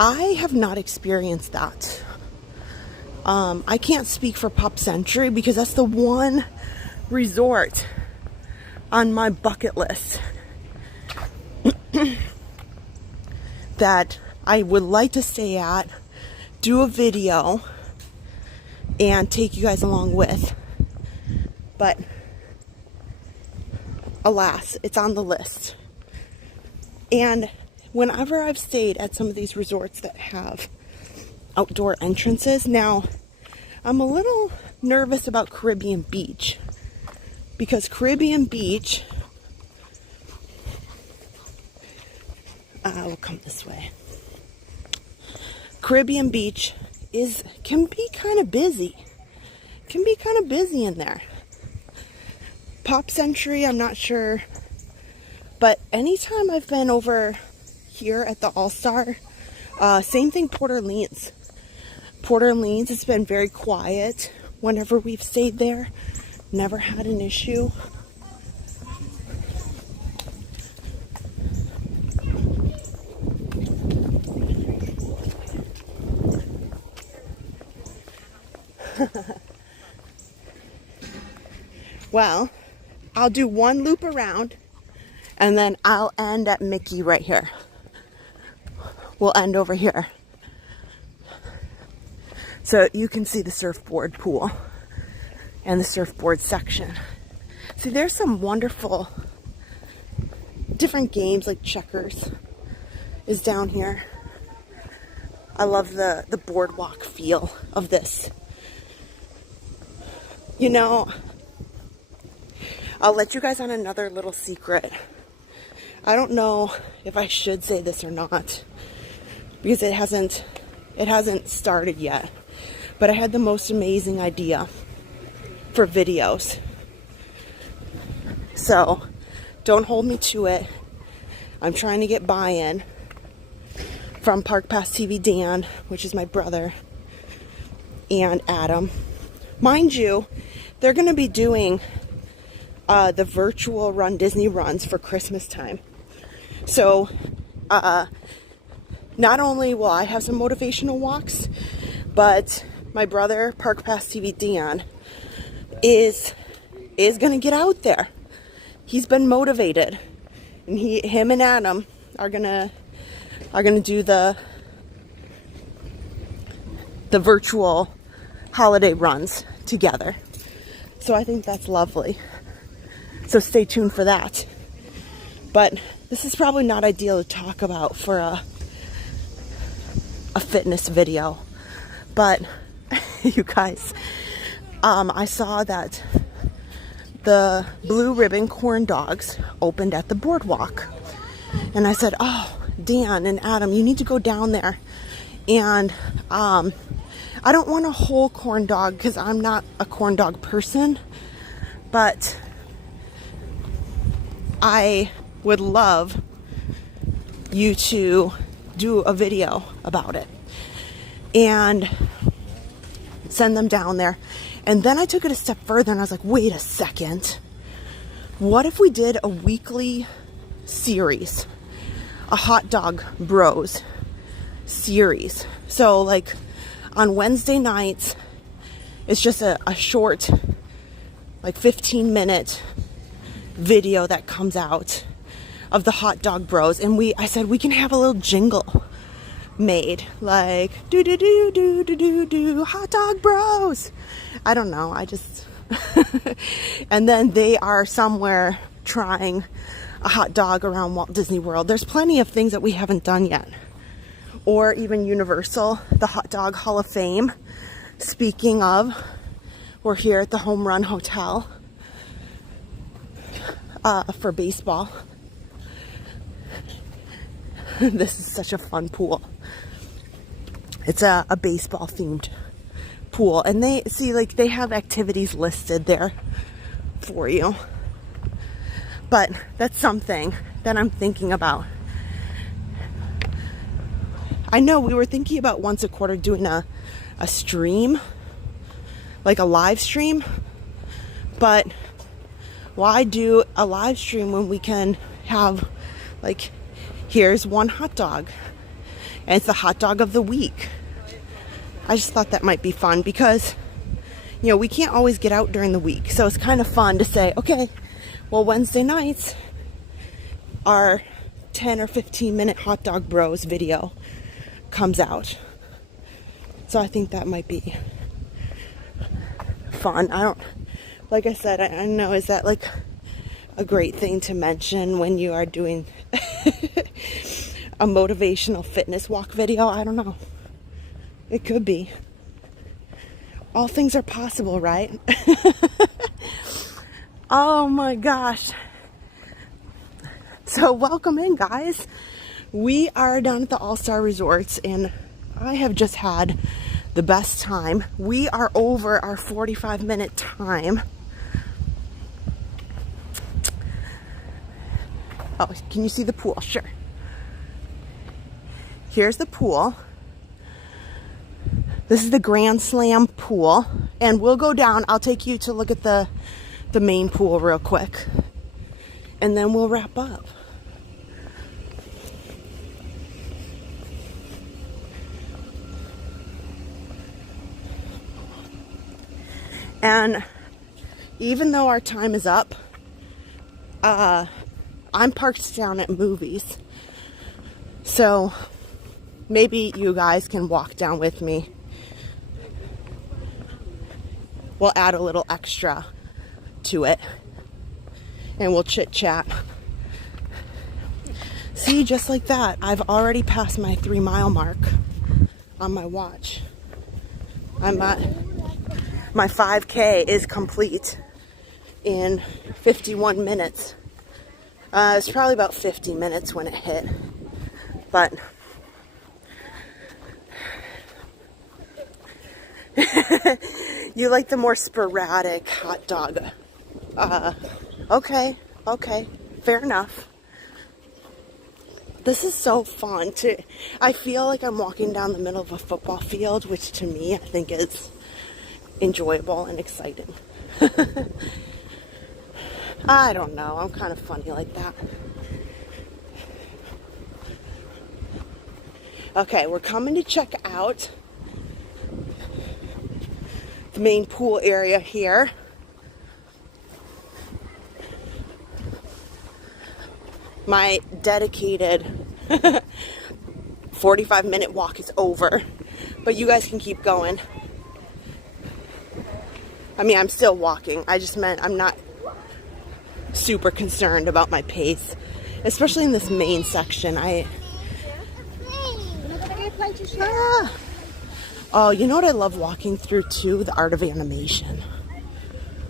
I have not experienced that. I can't speak for Pop Century because that's the one resort on my bucket list that I would like to stay at, do a video, and take you guys along with. But alas, it's on the list. And whenever I've stayed at some of these resorts that have outdoor entrances, now I'm a little nervous about Caribbean Beach, because Caribbean Beach, we'll come this way. Caribbean Beach can be kind of busy. can be kind of busy in there. Pop Century, I'm not sure. But anytime I've been over here at the All-Star, same thing, Port Orleans. Port Orleans, it's been very quiet whenever we've stayed there. Never had an issue. Well, I'll do one loop around and then I'll end at Mickey right here. We'll end over here. So you can see the surfboard pool and the surfboard section. See, there's some wonderful different games like checkers is down here. I love the boardwalk feel of this. You know, I'll let you guys on another little secret. I don't know if I should say this or not because it hasn't started yet. But I had the most amazing idea for videos. So, don't hold me to it. I'm trying to get buy-in from Park Pass TV Dan, which is my brother, and Adam. Mind you, they're going to be doing the virtual Run Disney runs for Christmas time. So, not only will I have some motivational walks, but my brother, Park Pass TV Dan, is going to get out there. He's been motivated, and him and Adam are gonna do the virtual holiday runs together. So I think that's lovely. So stay tuned for that. But this is probably not ideal to talk about for a fitness video. But you guys, I saw that the Blue Ribbon corn dogs opened at the boardwalk. And I said, oh, Dan and Adam, you need to go down there. And I don't want a whole corn dog because I'm not a corn dog person, but I would love you to do a video about it and send them down there. And then I took it a step further and I was like, wait a second. What if we did a weekly series, a hot dog bros series? So like on Wednesday nights, it's just a short, like 15-minute video that comes out of the hot dog bros. And I said we can have a little jingle made, like do do do do do do do hot dog bros. I don't know, I just and then they are somewhere trying a hot dog around Walt Disney World. There's plenty of things that we haven't done yet. Or even Universal, the Hot Dog Hall of Fame. Speaking of, we're here at the Home Run Hotel for baseball. This is such a fun pool. It's a baseball themed pool, and they have activities listed there for you. But that's something that I'm thinking about. I know we were thinking about once a quarter doing a stream, like a live stream, but why do a live stream when we can have, like, here's one hot dog and it's the hot dog of the week. I just thought that might be fun because, you know, we can't always get out during the week. So it's kind of fun to say, okay, well, Wednesday nights, our 10 or 15 minute hot dog bros video comes out. So I think that might be fun. Like I said, I don't know, is that like a great thing to mention when you are doing a motivational fitness walk video? I don't know. It could be. All things are possible, right? Oh my gosh. So welcome in, guys. We are down at the All-Star Resorts, and I have just had the best time. We are over our 45-minute time. Oh, can you see the pool? Sure. Here's the pool. This is the Grand Slam pool. And we'll go down. I'll take you to look at the main pool real quick. And then we'll wrap up. And even though our time is up, I'm parked down at Movies. So maybe you guys can walk down with me. We'll add a little extra to it. And we'll chit chat. See, just like that, I've already passed my 3-mile mark on my watch. I'm at, my 5K is complete in 51 minutes. It's probably about 50 minutes when it hit. But you like the more sporadic hot dog. Okay, fair enough. This is so fun I feel like I'm walking down the middle of a football field, which to me I think is enjoyable and exciting. I don't know, I'm kind of funny like that. Okay, we're coming to check out the main pool area here. My dedicated 45-minute walk is over, but you guys can keep going. I mean, I'm still walking. I just meant I'm not super concerned about my pace, especially in this main section. Oh, you know what I love walking through too? The art of animation.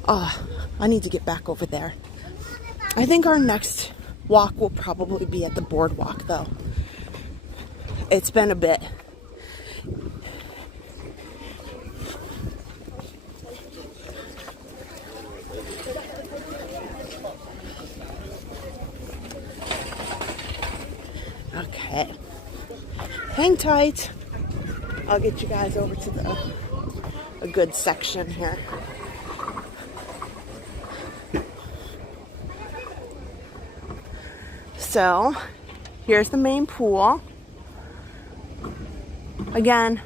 Oh, I need to get back over there. I think our next walk will probably be at the boardwalk, though. It's been a bit. Okay. Hang tight. I'll get you guys over to a good section here. So, here's the main pool. Again,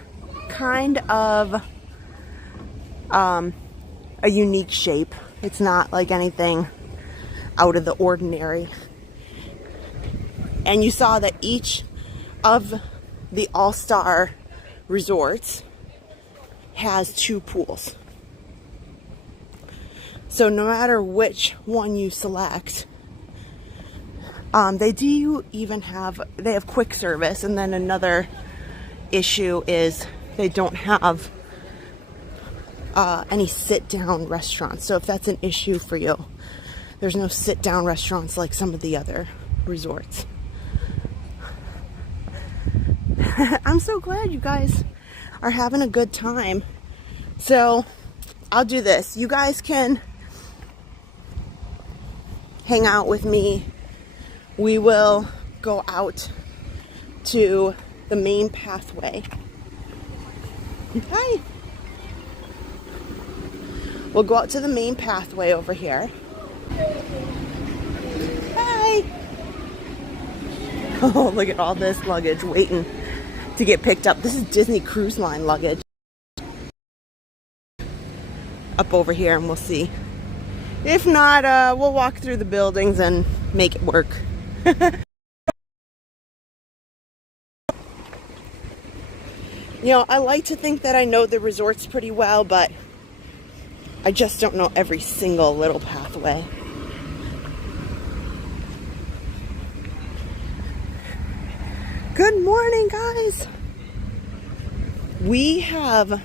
kind of a unique shape. It's not like anything out of the ordinary. And you saw that each of the all-star resorts has 2 pools. So no matter which one you select, they do even have quick service, and then another issue is they don't have any sit-down restaurants. So if that's an issue for you, there's no sit-down restaurants like some of the other resorts. I'm so glad you guys are having a good time. So I'll do this. You guys can hang out with me. We will go out to the main pathway. Hi. We'll go out to the main pathway over here. Hi. Oh, look at all this luggage waiting to get picked up. This is Disney Cruise Line luggage. Up over here, and we'll see. If not, we'll walk through the buildings and make it work. You know, I like to think that I know the resorts pretty well, but I just don't know every single little pathway. Good morning, guys. We have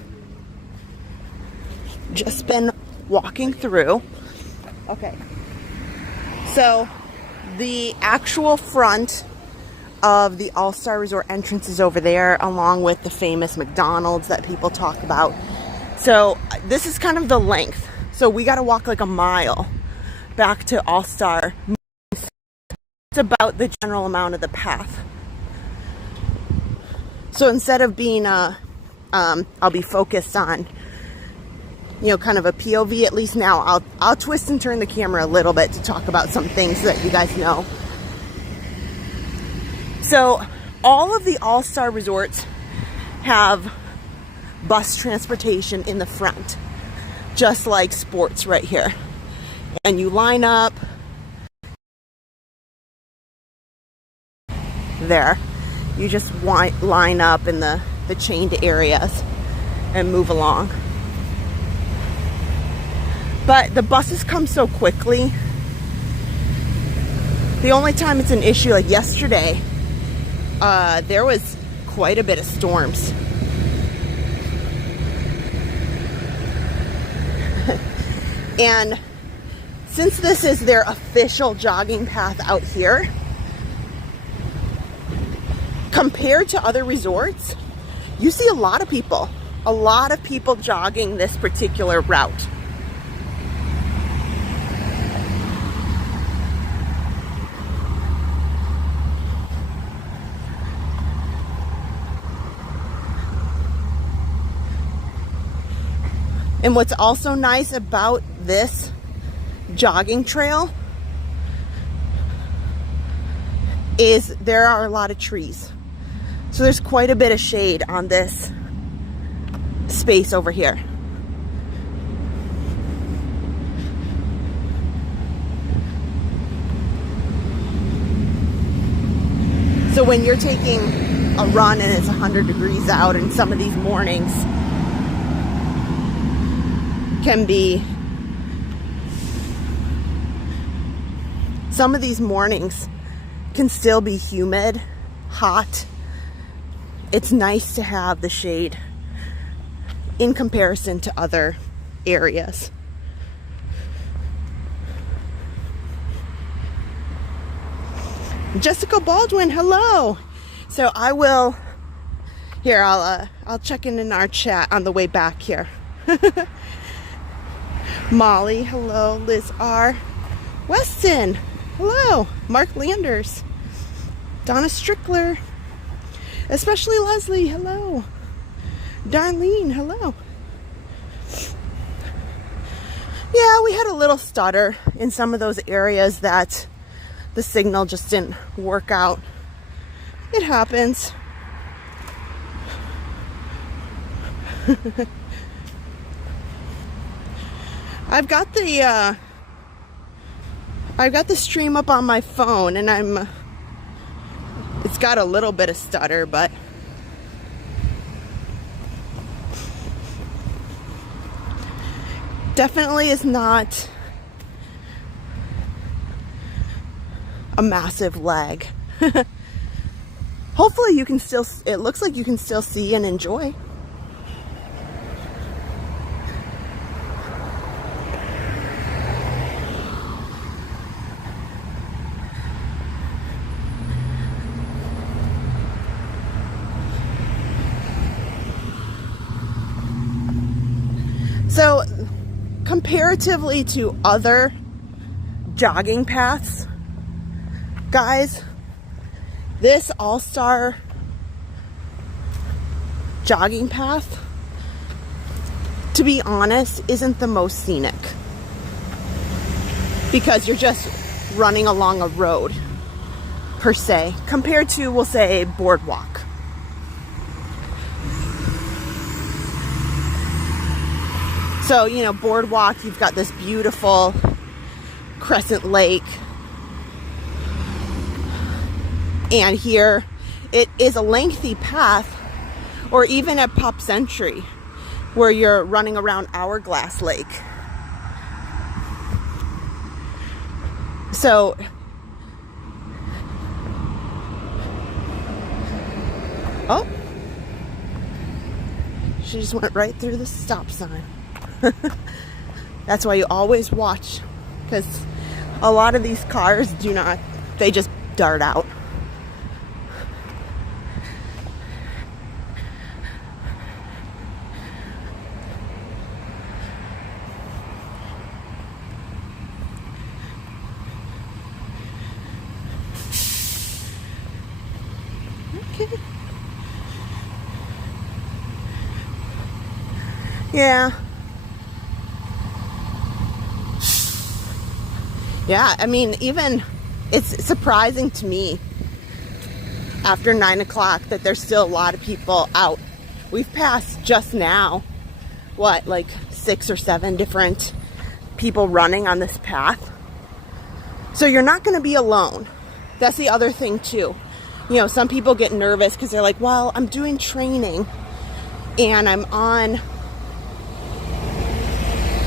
just been walking through. Okay. So, the actual front of the All-Star Resort entrances over there, along with the famous McDonald's that people talk about. So this is kind of the length. So we got to walk like a mile back to All-Star. It's about the general amount of the path. So instead of being I'll be focused on, you know, kind of a POV, at least now I'll twist and turn the camera a little bit to talk about some things that you guys know. So all of the All-Star resorts have bus transportation in the front, just like sports right here. And you line up there. You just line up in the chained areas and move along. But the buses come so quickly. The only time it's an issue, like yesterday, there was quite a bit of storms. And since this is their official jogging path out here, compared to other resorts, you see a lot of people jogging this particular route. And what's also nice about this jogging trail is there are a lot of trees. So there's quite a bit of shade on this space over here. So when you're taking a run and it's 100 degrees out, and some of these mornings can still be humid, hot. It's nice to have the shade in comparison to other areas. Jessica Baldwin, hello. So I will, here, I'll check in our chat on the way back here. Molly, hello. Liz R. Weston, hello. Mark Landers. Donna Strickler. Especially Leslie, hello. Darlene, hello. Yeah, we had a little stutter in some of those areas that the signal just didn't work out. It happens. I've got the stream up on my phone, and it's got a little bit of stutter, but definitely is not a massive lag. Hopefully you can still, it looks like you can still see and enjoy. So, comparatively to other jogging paths, guys, this All-Star jogging path, to be honest, isn't the most scenic, because you're just running along a road per se, compared to, we'll say, boardwalk. So, you know, boardwalk, you've got this beautiful crescent lake. And here, it is a lengthy path, or even at Pop Century, where you're running around Hourglass Lake. So, oh, she just went right through the stop sign. That's why you always watch, because a lot of these cars do not, they just dart out. okay? Yeah. Yeah, I mean, even it's surprising to me after 9 o'clock that there's still a lot of people out. We've passed just now, what, like 6 or 7 different people running on this path. So you're not going to be alone. That's the other thing too. You know, some people get nervous because they're like, well, I'm doing training and I'm on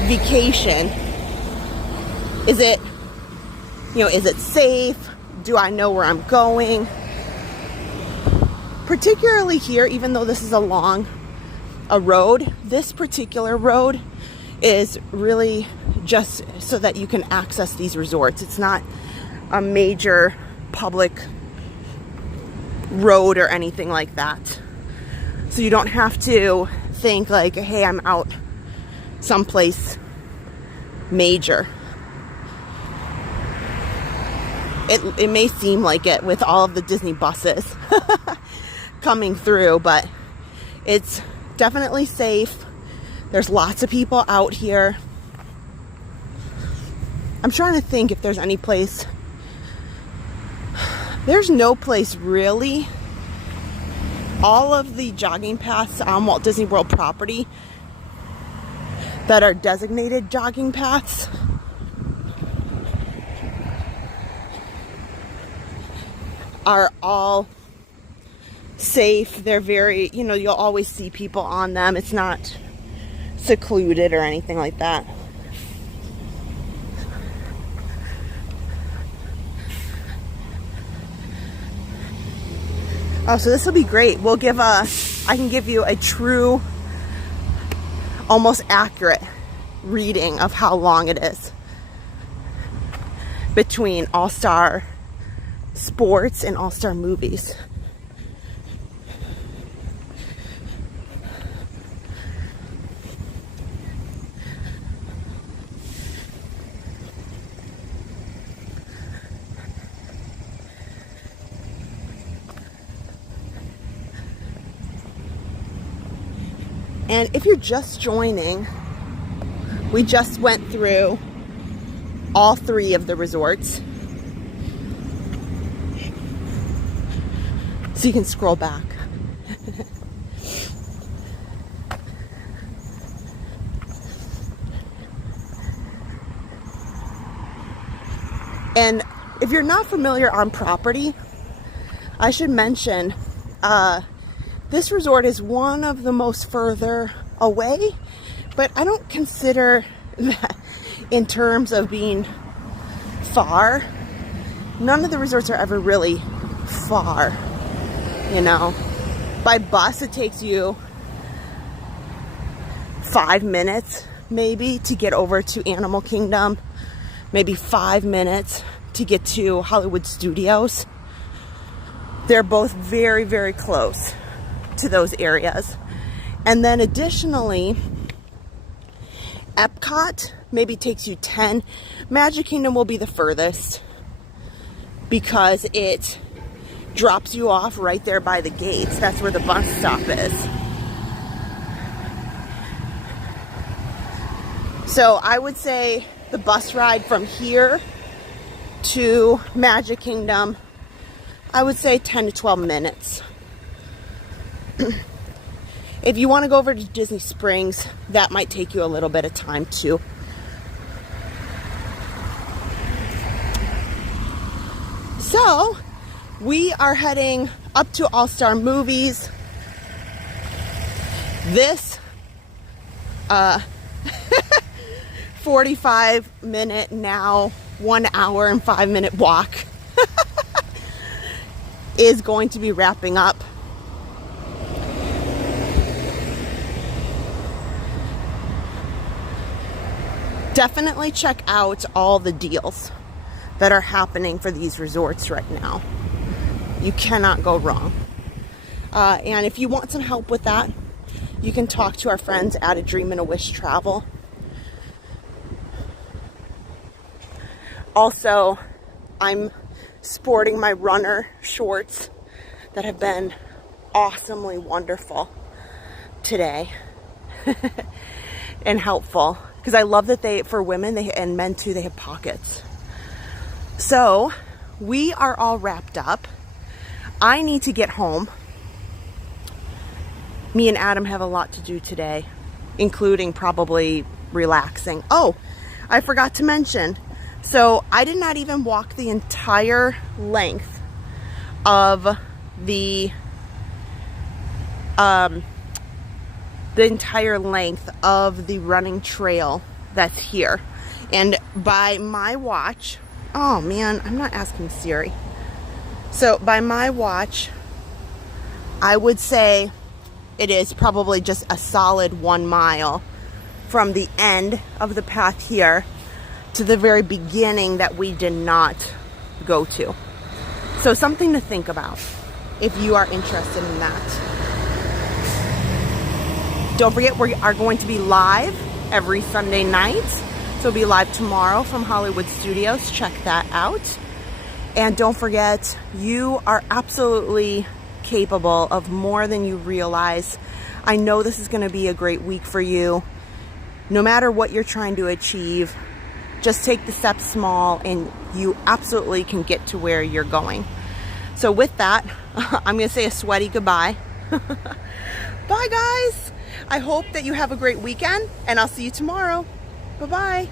vacation. Is it safe? Do I know where I'm going? Particularly here, even though this is a road, this particular road is really just so that you can access these resorts. It's not a major public road or anything like that. So you don't have to think like, hey, I'm out someplace major. It may seem like it with all of the Disney buses coming through, but it's definitely safe. There's lots of people out here. I'm trying to think if there's any place. There's no place really. All of the jogging paths on Walt Disney World property that are designated jogging paths are all safe. They're very, you'll always see people on them. It's not secluded or anything like that. Oh, so this will be great. I can give you a true, almost accurate reading of how long it is between All-Star Sports and All-Star Movies. And if you're just joining, we just went through all 3 of the resorts. So you can scroll back. And if you're not familiar on property, I should mention, this resort is one of the most further away, but I don't consider that in terms of being far. None of the resorts are ever really far, By bus, it takes you 5 minutes maybe to get over to Animal Kingdom, maybe 5 minutes to get to Hollywood Studios. They're both very, very close to those areas. And then additionally, Epcot maybe takes you 10. Magic Kingdom will be the furthest because it drops you off right there by the gates. That's where the bus stop is. So I would say the bus ride from here to Magic Kingdom, I would say 10 to 12 minutes. If you want to go over to Disney Springs, that might take you a little bit of time too. So, we are heading up to All-Star Movies. This 45-minute, now 1 hour and 5-minute walk is going to be wrapping up. Definitely check out all the deals that are happening for these resorts right now. You cannot go wrong. And if you want some help with that, you can talk to our friends at A Dream and a Wish Travel. Also, I'm sporting my runner shorts that have been awesomely wonderful today and helpful, because I love that they, for women and men too, they have pockets. So we are all wrapped up. I need to get home. Me and Adam have a lot to do today, including probably relaxing. Oh, I forgot to mention. So I did not even walk the entire length of the running trail that's here. And by my watch, oh man, I'm not asking Siri. So by my watch, I would say it is probably just a solid 1 mile from the end of the path here to the very beginning that we did not go to. So something to think about if you are interested in that. Don't forget, we are going to be live every Sunday night. So we'll be live tomorrow from Hollywood Studios. Check that out. And don't forget, you are absolutely capable of more than you realize. I know this is going to be a great week for you. No matter what you're trying to achieve, just take the steps small and you absolutely can get to where you're going. So with that, I'm going to say a sweaty goodbye. Bye guys. I hope that you have a great weekend and I'll see you tomorrow. Bye-bye.